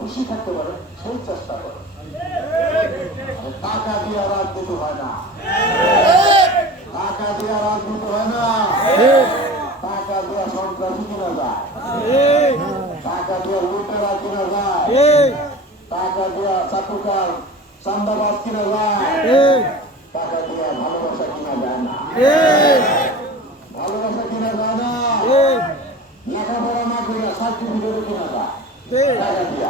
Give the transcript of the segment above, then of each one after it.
খুশি থাকতে পারে সেই চেষ্টা করে। টাকা দিয়ে রাজনীতি হয় না। টাকা দিয়ে রাজনীতি হয় না। টাকা দিয়ে সন্ত্রাসী কিনা যায়। টাকা দিয়ে লুটেরা কিনা যায়। টাকা দিয়ে চাটুকার চান্দাবাজ কিনা যায়। টাকা দিয়ে ভালোবাসা কিনা যায় না। ভালোবাসা কিনা যায় না। লেখাপড়া না করে সার্টিফিকেট কিনা যায়। টাকা দিয়া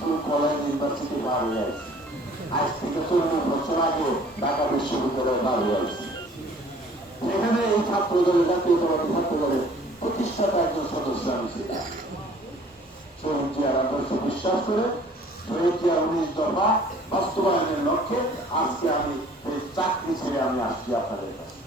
স্কুল কলেজ ইউনিভার্সিটি বার হয়ে আছে আজ থেকে চল্লিশ বছর আগে ঢাকা বিশ্ববিদ্যালয়ে বার হয়ে আছে সেখানে এই ছাত্র জাতীয়তাবাদী ছাত্র প্রতিষ্ঠাতা একজন সদস্য আমি ছিলাম। শহীদ জিয়ার আদর্শ বিশ্বাস করে, শহীদ জিয়ার উনিশ দফা বাস্তবায়নের লক্ষ্যে আজকে আমি এই চাকরি ছেড়ে আমি আসছি আপনাদের কাছে।